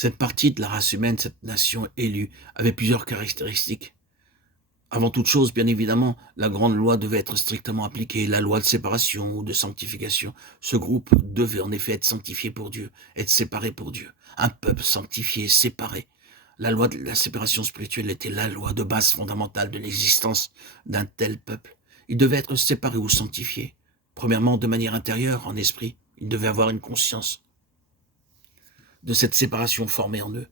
Cette partie de la race humaine, cette nation élue, avait plusieurs caractéristiques. Avant toute chose, bien évidemment, la grande loi devait être strictement appliquée, la loi de séparation ou de sanctification. Ce groupe devait en effet être sanctifié pour Dieu, être séparé pour Dieu. Un peuple sanctifié, séparé. La loi de la séparation spirituelle était la loi de base fondamentale de l'existence d'un tel peuple. Il devait être séparé ou sanctifié. Premièrement, de manière intérieure, en esprit. Il devait avoir une conscience de cette séparation formée en eux.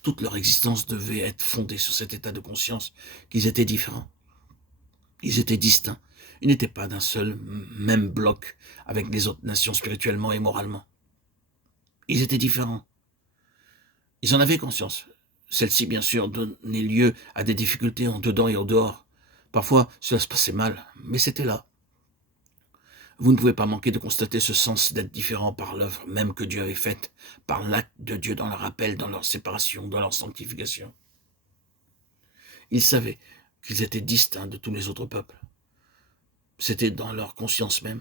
Toute leur existence devait être fondée sur cet état de conscience qu'ils étaient différents. Ils étaient distincts. Ils n'étaient pas d'un seul même bloc avec les autres nations spirituellement et moralement. Ils étaient différents. Ils en avaient conscience. Celle-ci, bien sûr, donnait lieu à des difficultés en dedans et en dehors. Parfois, cela se passait mal, mais c'était là. Vous ne pouvez pas manquer de constater ce sens d'être différent par l'œuvre même que Dieu avait faite, par l'acte de Dieu dans leur appel, dans leur séparation, dans leur sanctification. Ils savaient qu'ils étaient distincts de tous les autres peuples. C'était dans leur conscience même.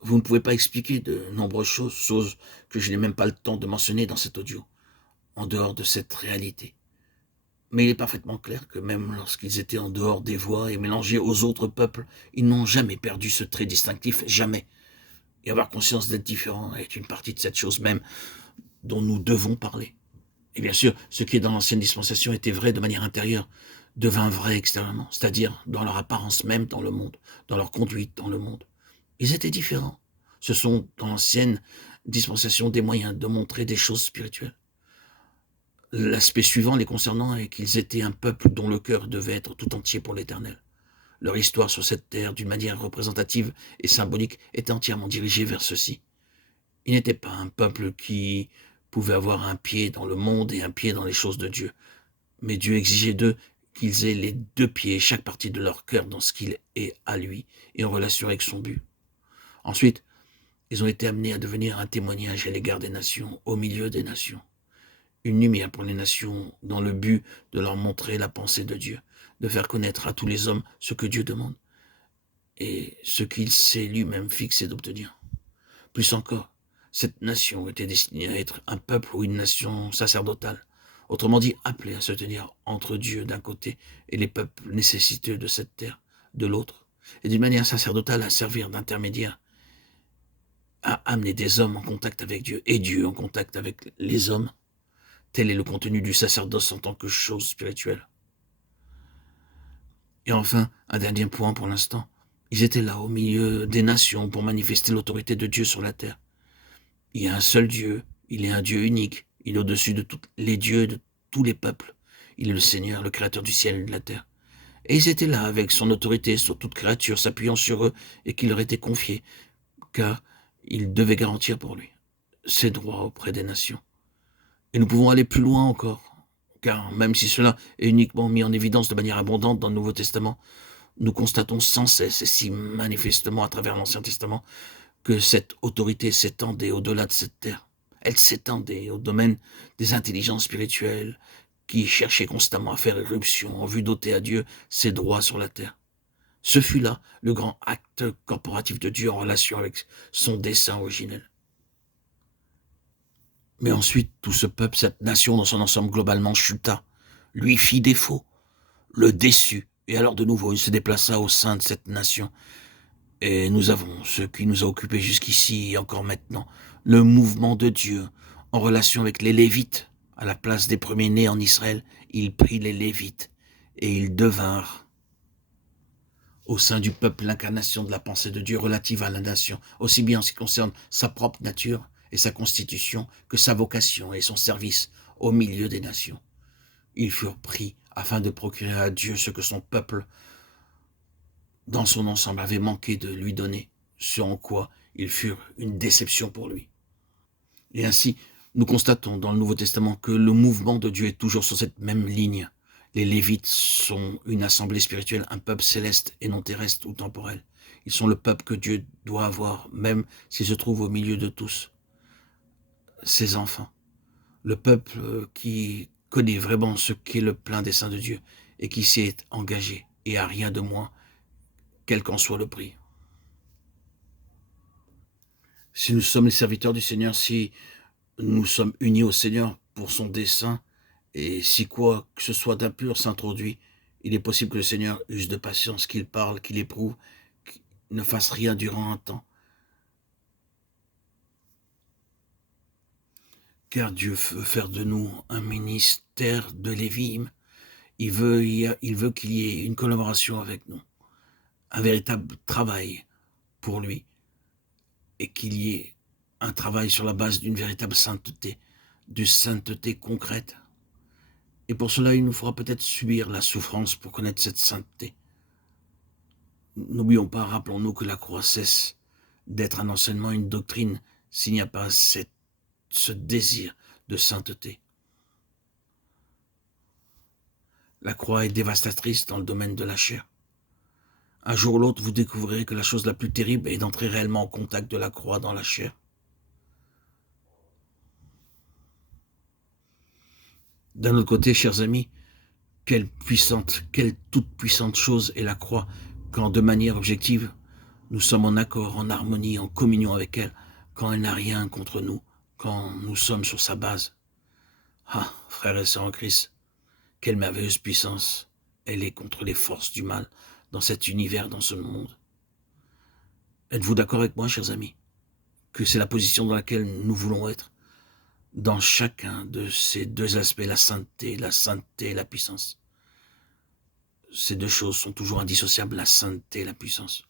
Vous ne pouvez pas expliquer de nombreuses choses que je n'ai même pas le temps de mentionner dans cet audio, en dehors de cette réalité. Mais il est parfaitement clair que même lorsqu'ils étaient en dehors des voies et mélangés aux autres peuples, ils n'ont jamais perdu ce trait distinctif, jamais. Et avoir conscience d'être différent est une partie de cette chose même dont nous devons parler. Et bien sûr, ce qui est dans l'ancienne dispensation était vrai de manière intérieure, devint vrai extérieurement, c'est-à-dire dans leur apparence même dans le monde, dans leur conduite dans le monde. Ils étaient différents. Ce sont dans l'ancienne dispensation des moyens de montrer des choses spirituelles. L'aspect suivant les concernant est qu'ils étaient un peuple dont le cœur devait être tout entier pour l'Éternel. Leur histoire sur cette terre, d'une manière représentative et symbolique, était entièrement dirigée vers ceci. Ils n'étaient pas un peuple qui pouvait avoir un pied dans le monde et un pied dans les choses de Dieu. Mais Dieu exigeait d'eux qu'ils aient les deux pieds, chaque partie de leur cœur dans ce qu'il est à lui et en relation avec son but. Ensuite, ils ont été amenés à devenir un témoignage à l'égard des nations, au milieu des nations. Une lumière pour les nations dans le but de leur montrer la pensée de Dieu, de faire connaître à tous les hommes ce que Dieu demande et ce qu'il s'est lui-même fixé d'obtenir. Plus encore, cette nation était destinée à être un peuple ou une nation sacerdotale, autrement dit appelée à se tenir entre Dieu d'un côté et les peuples nécessiteux de cette terre de l'autre, et d'une manière sacerdotale à servir d'intermédiaire, à amener des hommes en contact avec Dieu et Dieu en contact avec les hommes. Tel est le contenu du sacerdoce en tant que chose spirituelle. Et enfin, un dernier point pour l'instant. Ils étaient là au milieu des nations pour manifester l'autorité de Dieu sur la terre. Il y a un seul Dieu, il est un Dieu unique, il est au-dessus de tous les dieux de tous les peuples. Il est le Seigneur, le Créateur du ciel et de la terre. Et ils étaient là avec son autorité sur toute créature, s'appuyant sur eux et qui leur était confié, car il devait garantir pour lui ses droits auprès des nations. Et nous pouvons aller plus loin encore, car même si cela est uniquement mis en évidence de manière abondante dans le Nouveau Testament, nous constatons sans cesse et si manifestement à travers l'Ancien Testament que cette autorité s'étendait au-delà de cette terre. Elle s'étendait au domaine des intelligences spirituelles qui cherchaient constamment à faire éruption en vue d'ôter à Dieu ses droits sur la terre. Ce fut là le grand acte corporatif de Dieu en relation avec son dessein originel. Mais ensuite, tout ce peuple, cette nation dans son ensemble globalement chuta, lui fit défaut, le déçut, et alors de nouveau il se déplaça au sein de cette nation. Et nous avons ce qui nous a occupés jusqu'ici et encore maintenant, le mouvement de Dieu en relation avec les Lévites. À la place des premiers-nés en Israël, il prit les Lévites et ils devinrent au sein du peuple l'incarnation de la pensée de Dieu relative à la nation, aussi bien en ce qui concerne sa propre nature et sa constitution que sa vocation et son service au milieu des nations. Ils furent pris afin de procurer à Dieu ce que son peuple dans son ensemble avait manqué de lui donner, ce en quoi ils furent une déception pour lui. Et ainsi, nous constatons dans le Nouveau Testament que le mouvement de Dieu est toujours sur cette même ligne. Les Lévites sont une assemblée spirituelle, un peuple céleste et non terrestre ou temporel. Ils sont le peuple que Dieu doit avoir, même s'ils se trouvent au milieu de tous ses enfants. Le peuple qui connaît vraiment ce qu'est le plein dessein de Dieu et qui s'y est engagé et a rien de moins, quel qu'en soit le prix. Si nous sommes les serviteurs du Seigneur, si nous sommes unis au Seigneur pour son dessein, et si quoi que ce soit d'impur s'introduit, il est possible que le Seigneur use de patience, qu'il parle, qu'il éprouve, qu'il ne fasse rien durant un temps. Car Dieu veut faire de nous un ministère de Lévim. Il veut qu'il y ait une collaboration avec nous, un véritable travail pour lui, et qu'il y ait un travail sur la base d'une véritable sainteté, d'une sainteté concrète. Et pour cela, il nous faudra peut-être subir la souffrance pour connaître cette sainteté. N'oublions pas, rappelons-nous que la croix cesse d'être un enseignement, une doctrine, s'il n'y a pas ce désir de sainteté. La croix est dévastatrice dans le domaine de la chair. Un jour ou l'autre, vous découvrirez que la chose la plus terrible est d'entrer réellement en contact de la croix dans la chair. D'un autre côté, chers amis, quelle toute puissante chose est la croix, quand de manière objective, nous sommes en accord, en harmonie, en communion avec elle, quand elle n'a rien contre nous, quand nous sommes sur sa base. Ah, frères et sœurs en Christ, quelle merveilleuse puissance elle est contre les forces du mal dans cet univers, dans ce monde. Êtes-vous d'accord avec moi, chers amis, que c'est la position dans laquelle nous voulons être dans chacun de ces deux aspects, la sainteté et la puissance? Ces deux choses sont toujours indissociables, la sainteté et la puissance.